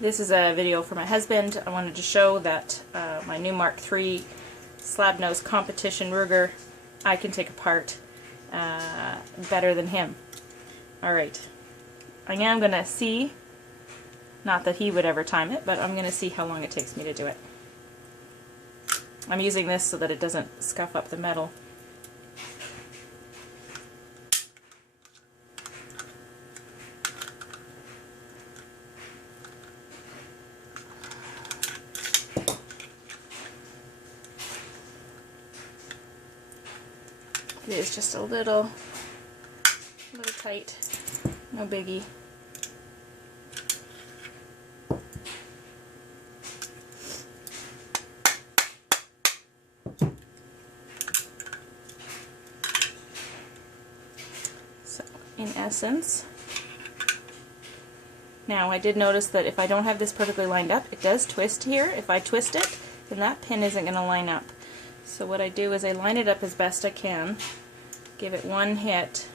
This is a video for my husband. I wanted to show that my new Mark III slab nose competition Ruger I can take apart better than him. Alright, I am going to see, not that he would ever time it, but I'm going to see how long it takes me to do it. I'm using this so that it doesn't scuff up the metal. It is just a little tight, no biggie. So, in essence, now I did notice that if I don't have this perfectly lined up, it does twist here. If I twist it, then that pin isn't going to line up. So what I do is I line it up as best I can, give it one hit,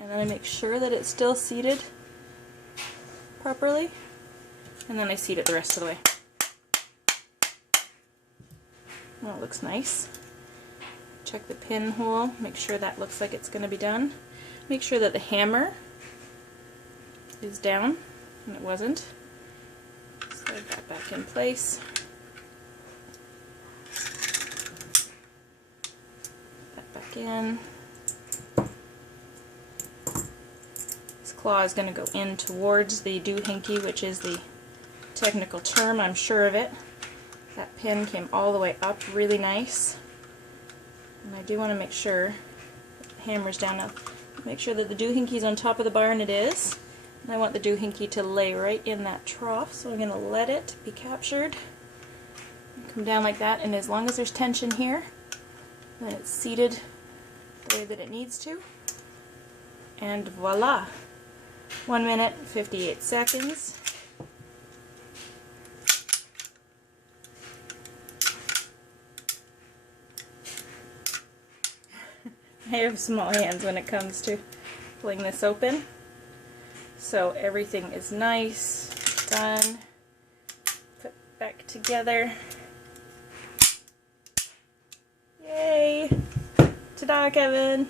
and then I make sure that it's still seated properly, and then I seat it the rest of the way. Well, it looks nice. Check the pinhole, make sure that looks like it's going to be done. Make sure that the hammer is down, and it wasn't. Slide that back in place. In. This claw is going to go in towards the doohickey, which is the technical term, I'm sure of it. That pin came all the way up really nice. And I do want to make sure the hammer's down now. Make sure that the doohickey's on top of the bar, and it is. And I want the doohickey to lay right in that trough, so I'm going to let it be captured. Come down like that, and as long as there's tension here, then it's seated the way that it needs to, and voila! 1 minute 58 seconds. I have small hands when it comes to pulling this open, so everything is nice, done, put back together. Yay! Ta-da, Kevin!